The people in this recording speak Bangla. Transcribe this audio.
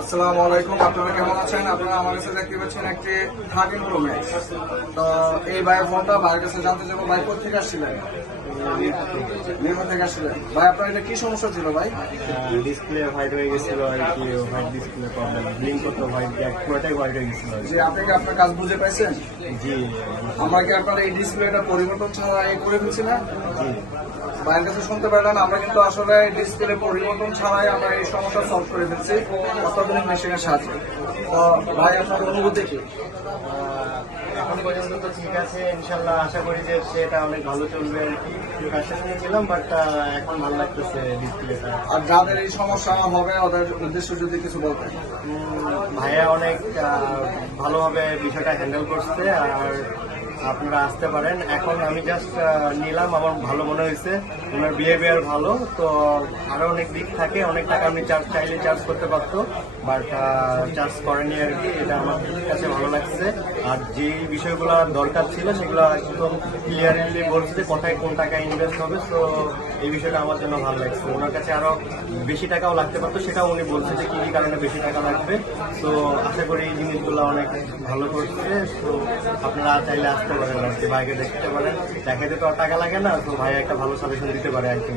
আসসালামু আলাইকুম, আপনারা কেমন আছেন? আপনারা আমার কাছে দেখতে পাচ্ছেন একটি থার্টিন প্রো ম্যাক্স তো এই বাইক ফোনটা ভাইয়ের কাছে জানতে চাবো ভাই কোথেকে আসছিলেন? থেকে আসছিলেন। ভাই আপনার এটা কি সমস্যা ছিল ভাই? ডিসপ্লে হোয়াইট হয়ে গেছিল আর কি হোয়াইট ডিসপ্লে প্রবলেম ব্লিঙ্ক করতো হোয়াইট ব্যাক পুরোটাই হোয়াইট হয়ে গেছিল আপনি কি আপনার কাজ বুঝে পাইছেন? জি। আমরা কি আপনার এই ডিসপ্লেটা পরিবর্তন ছাড়া এই করে ফেলছি না? জি। ভাইয়ের কাছে শুনতে পারলেন আমরা কিন্তু আসলে ডিসপ্লে পরিবর্তন ছাড়াই আমরা এই সমস্যা সলভ করে ফেলছি অত্যাধুনিক মেশিনের সাহায্যে। তো ভাই আপনার অনুভূতি কি? এখন পর্যন্ত তো ঠিক আছে ইনশাল্লাহ আশা করি যে সেটা অনেক ভালো চলবে আর কি। নিয়েছিলাম বাট এখন ভালো লাগতেছে ডিসপ্লেটা আর যাদের এই সমস্যা হবে ওদের উদ্দেশ্য যদি কিছু বলতেন। ভাইয়া অনেক ভালোভাবে বিষয়টা হ্যান্ডেল করছে আর আপনারা আসতে পারেন। এখন আমি জাস্ট নিলাম, আমার ভালো মনে হয়েছে। ওনার বিহেভিয়ার ভালো, তো আরও অনেক দিক থাকে। অনেক টাকা আমি চার্জ চাইলে চার্জ করতে পারতো বাট চার্জ করেনি আর কি। এটা আমার কাছে ভালো লাগছে। আর যে বিষয়গুলো দরকার ছিল, সেগুলো একদম ক্লিয়ারলি বলছে যে কোথায় কোন টাকা ইনভেস্ট হবে। তো এই বিষয়টা আমার জন্য ভালো লাগছে। ওনার কাছে আরও বেশি টাকাও লাগতে পারতো, সেটাও উনি বলছে যে কী, কি কারণে বেশি টাকা লাগবে। তো আশা করি এই জিনিসগুলো অনেক ভালো করছে। তো আপনারা চাইলে আসতে পারেন আর কি ভাইকে দেখতে পারেন দেখাতে তো টাকা লাগে না, তো ভাই একটা ভালো সাজেশন দিতে পারে একদিন।